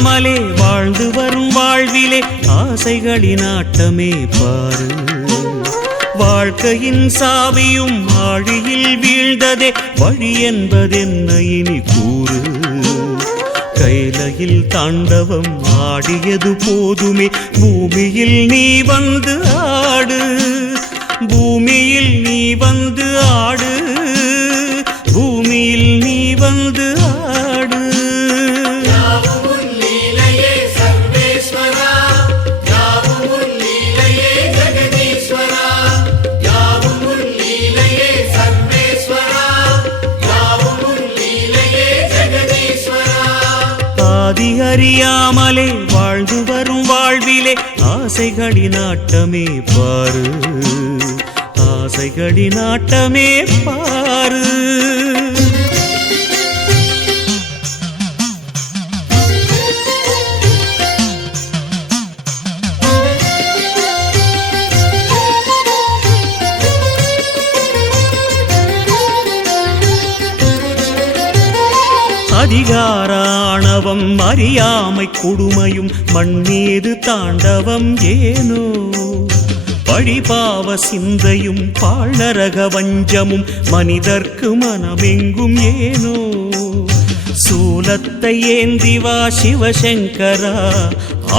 அறியாமலே வாழ்ந்து வரும் வாழ்விலே ஆசைகளின் ஆட்டமே பாரு. வாழ்க்கையின் சாவியும் ஆழியில் வீழ்ந்ததே வழி என்பதென்ன இனி கூறு. கைலையில் தாண்டவம் ஆடியது போதுமே பூமியில் நீ வந்து ஆடு. பூமியில் நீ வந்து ஆடு. பூமியில் நீ வந்து ஆடு. ஆதி அறியாமலே வாழ்ந்து வரும் வாழ்விலே ஆசைகளின் ஆட்டமே பாரு. ஆசைகளின் ஆட்டமே பாரு. அதிகார ஆணவம் அறியாமை கொடுமையும் மண்ணீது தாண்டவம் ஏனோ. பழிபாவ சிந்தையும் பாழரக வஞ்சமும் மனிதர்க்கு மனமெங்கும் ஏனோ. சூலத்தை ஏந்திவா சிவசங்கரா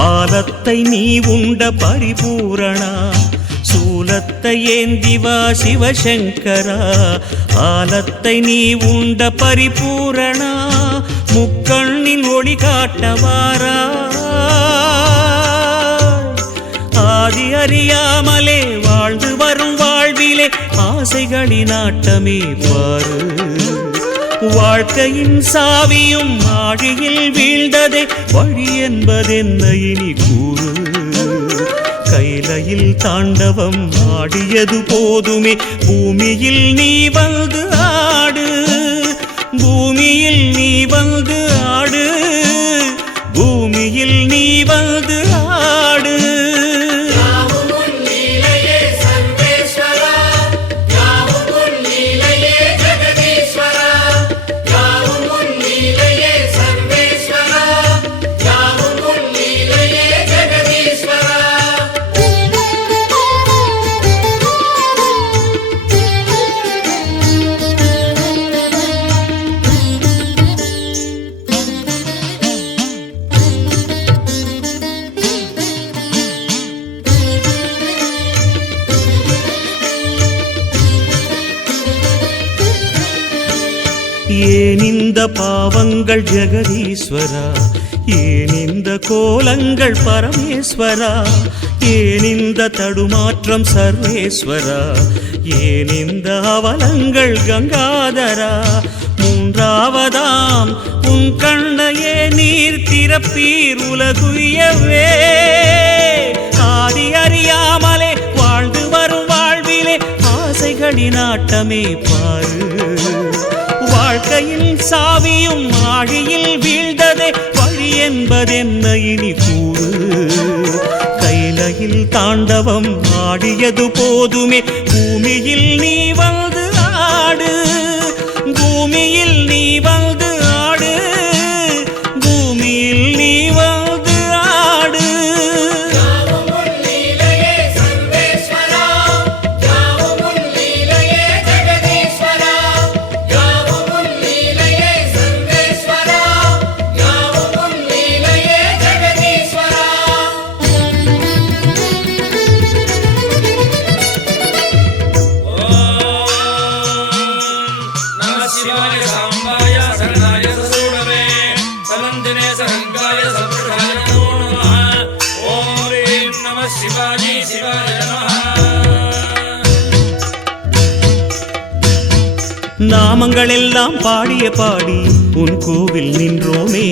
ஆலத்தை நீ உண்ட பரிபூரணா. சூலத்தை ஏந்திவா சிவசங்கரா ஆலத்தை நீ உண்ட பரிபூரணா. முக்கண்ணின் ஒளி காட்டவாரா. ஆதி அறியாமலே வாழ்ந்து வரும் வாழ்விலே ஆசைகளின் ஆட்டமே பாரு. வாழ்க்கையின் சாவியும் ஆழியில் வீழ்ந்ததே வழி என்பதென்ன இனி கூறு. கைலையில் தாண்டவம் ஆடியது போதுமே பூமியில் நீ வந்து ஆடு. பூமியில் நீ வந்து ஆடு. பூமியில் நீ வந்து ஆடு. ஏன் இந்த பாவங்கள் ஜெகதீஸ்வரா. ஏன் இந்த கோலங்கள் பரமேஸ்வரா. ஏன் இந்த தடுமாற்றம் சர்வேஸ்வரா. ஏன் இந்த அவலங்கள் கங்காதரா. மூன்றாவதாம் உன் கண்ணையே நீர் திறப்பீர் உலகுயவே. ஆதி அறியாமலே வாழ்ந்து வரும் வாழ்விலே ஆசைகளின் ஆட்டமே பாரு. வாழ்க்கையின் சாவியும் ஆழியில் வீழ்ந்ததே வழி என்பதென்ன இனி கூறு. கைலையில் தாண்டவம் ஆடியது போதுமே பூமியில் நீ வந்து ஆடு. பூமியில் நீ வந்து ஆடு. பூமியில் நீ வந்து ஆடு. நாமங்கள் எல்லாம் பாடிய பாடி உன் கோவில் நின்றோமே.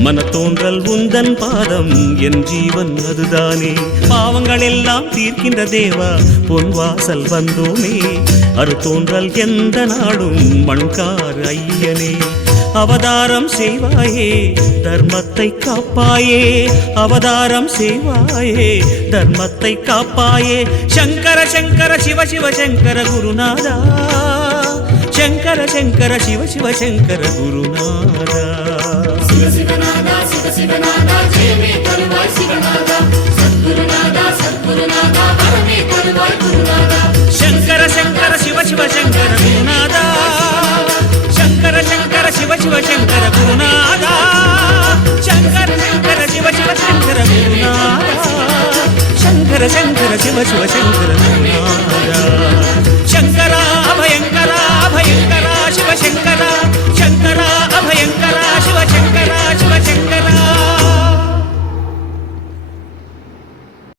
மன தோன்றல் உந்தன் பாதம் என் ஜீவன் அதுதானே. பாவங்கள் எல்லாம் தீர்க்கின்ற தேவா பொன் வாசல் வந்தோமே. அரு தோன்றல் எந்த நாடும் மண்கார் ஐயனே. அவதாரம் செய்வாயே தர்மத்தை காப்பாயே. அவதாரம் செய்வாயே தர்மத்தை காப்பாயே. சங்கர சங்கர சிவ சிவ சங்கர குருநாதா. శంకర శంకర శివ శివ శంకర గురునాథ శివ శివనాథ శివ శివనాథ జయమే తరువాయ్ శివనాథ సద్గురునాథ సద్గురునాథ వరమే తరువాయ్ గురునాథ శంకర శంకర శివ శివ శంకర గురునాథ శంకర శంకర శివ శివ శంకర గురునాథ శంకర శంకర శివ శివ శంకర గురునాథ శంకర శంకర శివ శివ శంకర గురునాథ